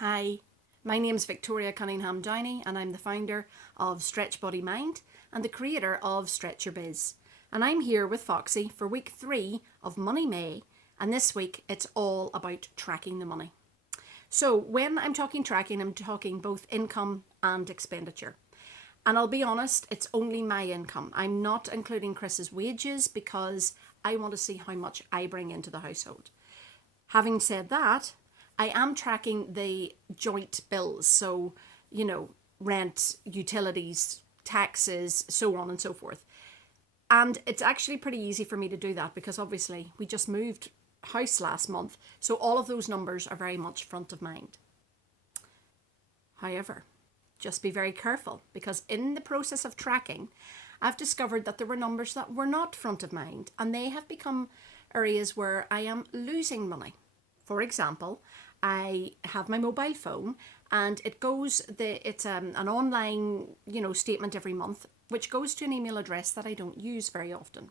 Hi, my name's Victoria Cunningham Downey and I'm the founder of StretchBodyMind and the creator of Stretch Your Biz. And I'm here with Foxy for week 3 of Money May, and this week it's all about tracking the money. So when I'm talking tracking, I'm talking both income and expenditure. And I'll be honest, it's only my income. I'm not including Chris's wages because I want to see how much I bring into the household. Having said that, I am tracking the joint bills. So, rent, utilities, taxes, so on and so forth. And it's actually pretty easy for me to do that because obviously we just moved house last month. So all of those numbers are very much front of mind. However, just be very careful because in the process of tracking, I've discovered that there were numbers that were not front of mind and they have become areas where I am losing money. For example, I have my mobile phone and it's an online, statement every month, which goes to an email address that I don't use very often.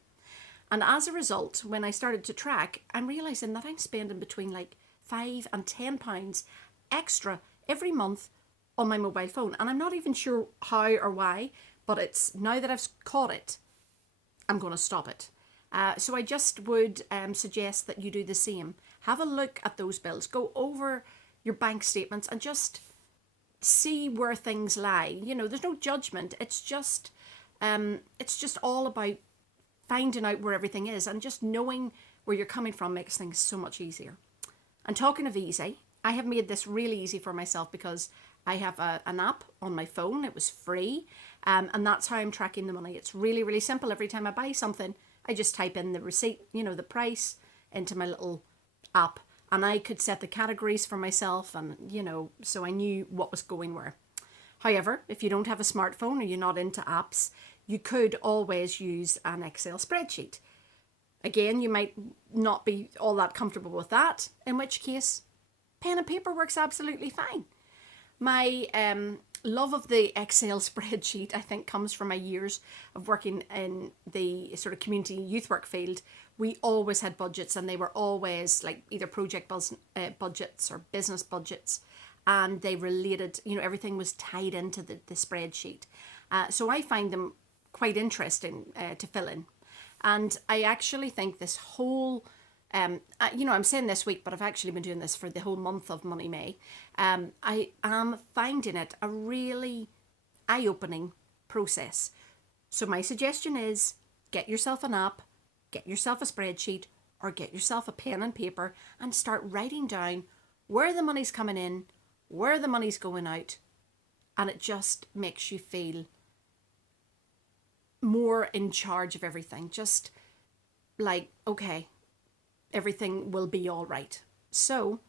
And as a result, when I started to track, I'm realizing that I'm spending between like £5 and £10 extra every month on my mobile phone. And I'm not even sure how or why, but it's now that I've caught it, I'm going to stop it. So I just would suggest that you do the same. Have a look at those bills. Go over your bank statements and just see where things lie. There's no judgment. It's just all about finding out where everything is, and just knowing where you're coming from makes things so much easier. And talking of easy, I have made this really easy for myself because I have an app on my phone. It was free, and that's how I'm tracking the money. It's really, really simple. Every time I buy something, I just type in the receipt, the price, into my little app, and I could set the categories for myself, and so I knew what was going where. However, if you don't have a smartphone or you're not into apps, you could always use an Excel spreadsheet. Again, you might not be all that comfortable with that, in which case pen and paper works absolutely fine. My love of the Excel spreadsheet, I think, comes from my years of working in the sort of community youth work field. We always had budgets, and they were always like either project budgets or business budgets, and they related, everything was tied into the spreadsheet. So I find them quite interesting to fill in. And I actually think this whole I'm saying this week, but I've actually been doing this for the whole month of Money May. I am finding it a really eye-opening process. So my suggestion is get yourself an app, get yourself a spreadsheet, or get yourself a pen and paper and start writing down where the money's coming in, where the money's going out, and it just makes you feel more in charge of everything. Just like, okay, everything will be all right. So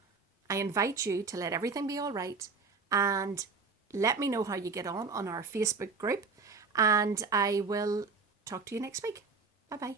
I invite you to let everything be all right and let me know how you get on our Facebook group, and I will talk to you next week. Bye bye.